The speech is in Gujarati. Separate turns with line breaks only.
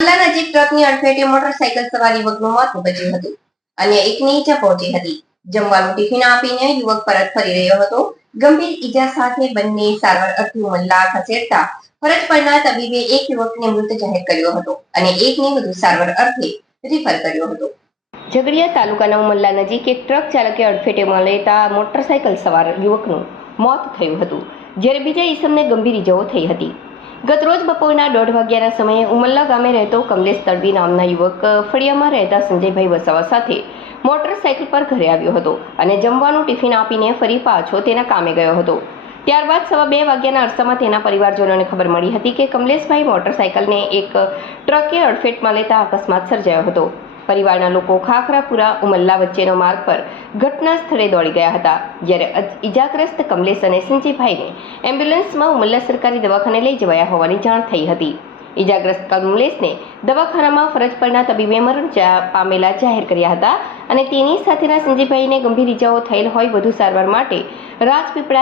ઉમરલા નજીક ટ્રકની અડફેટે મોટરસાયકલ સવાર યુવકનું મોત નીપજ્યું હતું. અને એકની ઈજા પહોંચી હતી. જમવાનું ટિફિન આપીને યુવક પરત ફરી રહ્યો હતો. ગંભીર ઈજા સાથે બંને સારવાર અર્થે મલ્લા ખસેડતા ફરજ પરના તબીબે એક યુવકને મૃત જાહેર કર્યો હતો અને એકને વધુ સારવાર અર્થે રિફર કર્યો હતો. ઝઘડિયા તાલુકાના ઉમલ્લા નજીક એક ટ્રક ચાલકે અડફેટે લેતા મોટરસાયકલ સવાર યુવકનું મોત થયું હતું. જ્યારે બીજા ઈસમને ગંભીર ઇજાઓ થઈ હતી. ગતરોજ બપોરના દોઢ વાગ્યાના સમયે ઉમલ્લા ગામે રહેતો કમલેશ તડવી નામના યુવક ફળિયામાં રહેતા સંજયભાઈ વસાવા સાથે મોટરસાયકલ પર ઘરે આવ્યો હતો અને જમવાનું ટિફિન આપીને ફરી પાછો તેના કામે ગયો હતો. ત્યારબાદ સવા બે વાગ્યાના અરસામાં તેના પરિવારજનોને ખબર મળી હતી કે કમલેશભાઈ મોટરસાયકલને એક ટ્રકે અડફેટમાં લેતા અકસ્માત સર્જાયો હતો. પરિવારના લોકો ખાખરાપુરા ઉમલ્લા વચ્ચેનો માર્ગ પર ઘટના સ્થળે દોડી ગયા હતા, જ્યારે ઇજાગ્રસ્ત કમલેશ અને સંજીભાઈને એમ્બ્યુલન્સમાં ઉમલ્લા સરકારી દવાખાને લઈ જવાયા હોવાની જાણ થઈ હતી. ઈજાગ્રસ્ત કમલેશને દવાખાનામાં ફરજ પરના તબીબે મરણ પામેલા જાહેર કર્યા હતા અને તેની સાથેના સંજીભાઈને ગંભીર ઈજાઓ થયેલ હોય વધુ સારવાર માટે રાજપીપળા